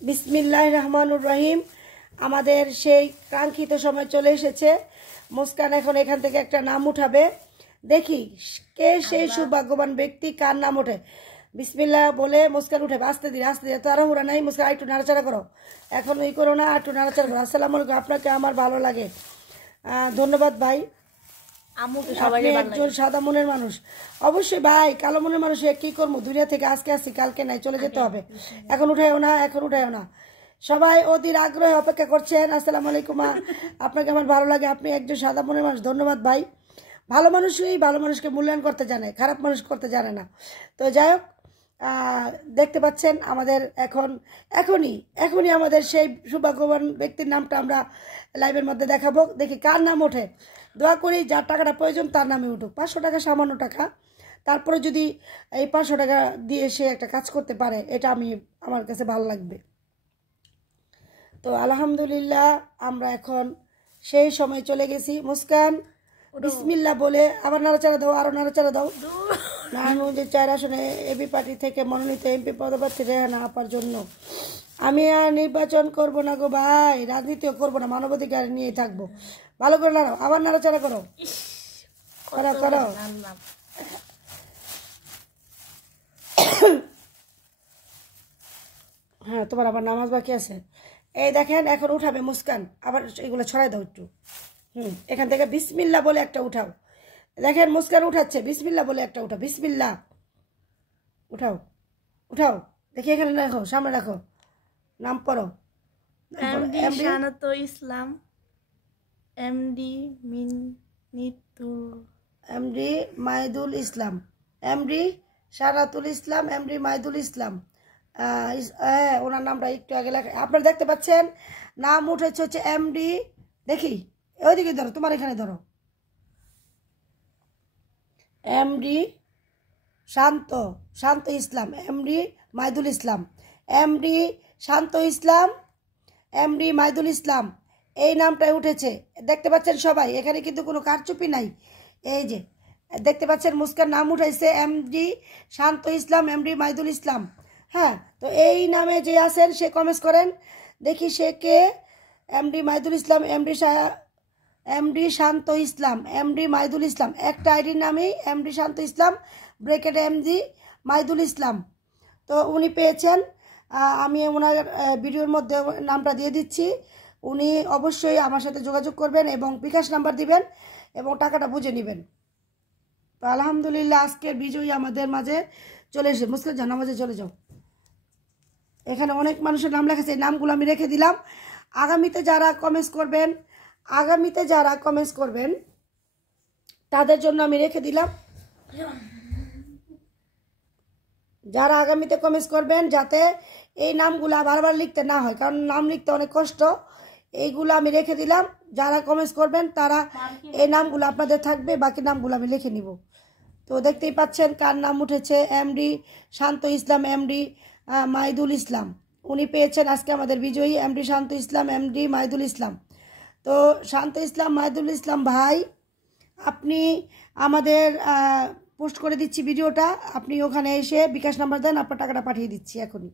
বিসমিল্লাহির রহমানুর রহিম। আমাদের সেই কাঙ্ক্ষিত সময় চলে এসেছে। মুস্কান এখন এখান থেকে একটা নাম উঠাবে, দেখি কে সেই সৌভাগ্যবান ব্যক্তি, কার নাম ওঠে। বিসমিল্লাহ বলে মুস্কান উঠে, আস্তে ধীরে আস্তে ধীরে, তাড়াহুড়া নাই। মুস্কান একটু নাড়াচাড়া করো, এখন এই করো না, একটু নাড়াচাড়া করো। আসসালামু আলাইকুম, আপনাকে আমার ভালো লাগে, ধন্যবাদ ভাই। আপনি একজন সাদা মনের মানুষ। অবশ্যই ভাই, কালো মনের মানুষ কি করবো, দুনিয়া থেকে আজকে আসি কালকে নাই, চলে যেতে হবে। এখন উঠায়ও না, এখন উঠায়ও না। সবাই অধীর আগ্রহে অপেক্ষা করছেন। আসসালামু আলাইকুম, আপনাকে আমার ভালো লাগে, আপনি একজন সাদা মনের মানুষ, ধন্যবাদ ভাই। ভালো মানুষই ভালো মানুষকে মূল্যায়ন করতে জানে, খারাপ মানুষ করতে জানে না। তো যাই হোক, দেখতে পাচ্ছেন আমাদের এখনই আমাদের সেই সৌভাগ্যবান ব্যক্তির নামটা আমরা লাইভের মধ্যে দেখাবো। দেখি কার নাম ওঠে। দোয়া করি যার টাকাটা প্রয়োজন তার নামে উঠুক। 500 টাকা সামান্য টাকা, তারপরে যদি এই 500 টাকা দিয়ে সে একটা কাজ করতে পারে, এটা আমার কাছে ভালো লাগবে। তো আলহামদুলিল্লাহ, আমরা এখন সেই সময় চলে গেছি। মুস্কান বিসমিল্লাহ বলে আবার নাড়াচাড়া দাও, আরো নাড়াচাড়া দাও। নারায়ণগঞ্জের 4 আসনে এবি পার্টি থেকে মনোনীত এমপি পদপ্রার্থী রেহানা আপার জন্য আমি আর নির্বাচন করব না গো ভাই, রাজনীতিও করবো না, মানবাধিকার নিয়ে থাকবো। ভালো করে নাড়াও, আবার নাড়াচাড়া করো, করো করো। হ্যাঁ, তোমার আবার নামাজ বাকি আছে। এই দেখেন এখন উঠাবে মুস্কান, আবার এগুলো ছড়াই দাও একটু। এখান থেকে বিসমিল্লাহ বলে একটা উঠাও। দেখেন মুস্কান উঠাচ্ছে, বিসমিল্লাহ বলে একটা উঠাও। বিসমিল্লাহ উঠাও, উঠাও, দেখি এখানে রাখো, সামনে রাখো, নাম পড়ো। এমডি শানাতুল ইসলাম, এমডি এমডি মাইদুল ইসলাম, এমডি শানাতুল ইসলাম, এমডি মাইদুল ইসলাম। ওনার নামটা একটু আগে লেখা, আপনারা দেখতে পাচ্ছেন নাম উঠেছে হচ্ছে এমডি। দেখি ওইদিকে ধরো, তোমার এখানে ধরো, এমডি শান্ত ইসলাম, এমডি মাইদুল ইসলাম, এমডি শান্ত ইসলাম, এমডি মাইদুল ইসলাম, এই নামটাই উঠেছে। দেখতে পাচ্ছেন সবাই, এখানে কিন্তু কোনো কারচুপি নাই। এই যে দেখতে পাচ্ছেন মুস্কান নাম উঠাইছে এমডি শান্ত ইসলাম, এমডি মাইদুল ইসলাম। হ্যাঁ, তো এই নামে যে আছেন সে কমেন্টস করেন, দেখি সে কে। এমডি মাইদুল ইসলাম, এমডি শান্ত ইসলাম, এমডি মাইদুল ইসলাম, একটা আইডির নামেই এমডি শান্ত ইসলাম, ব্রেকেটে এমডি মাইদুল ইসলাম। তো উনি পেয়েছেন, আমি ওনার ভিডিওর মধ্যে নামটা দিয়ে দিচ্ছি। উনি অবশ্যই আমার সাথে যোগাযোগ করবেন এবং বিকাশ নাম্বার দিবেন এবং টাকাটা বুঝে নেবেন। তো আলহামদুলিল্লাহ, আজকের বিজয়ী আমাদের মাঝে চলে এসে। মুস্কান যাও, নামাজে চলে যাও। এখানে অনেক মানুষের নাম লেখা আছে, এই নামগুলো আমি রেখে দিলাম। আগামীতে যারা কমেন্টস করবেন তাদের জন্য আমি রেখে দিলাম। যারা আগামীতে কমেন্টস করবেন যাতে এই নামগুলা বারবার লিখতে না হয়, কারণ নাম লিখতে অনেক কষ্ট, এইগুলো আমি রেখে দিলাম। যারা কমেন্টস করবেন তারা এই নামগুলো আপনাদের থাকবে, বাকি নামগুলো আমি লিখে নিব। তো দেখতেই পাচ্ছেন কার নাম উঠেছে, এমডি শান্ত ইসলাম, এমডি মাইদুল ইসলাম। উনি পেয়েছেন আজকে আমাদের বিজয়ী, এমডি শান্ত ইসলাম, এমডি মাইদুল ইসলাম। তো শান্ত ইসলাম, মাইদুল ইসলাম ভাই, আপনি আমাদের পোস্ট করে দিচ্ছি ভিডিওটা, আপনি ওখানে এসে বিকাশ নাম্বার দেন, আপনার টাকাটা পাঠিয়ে দিচ্ছি এখনই।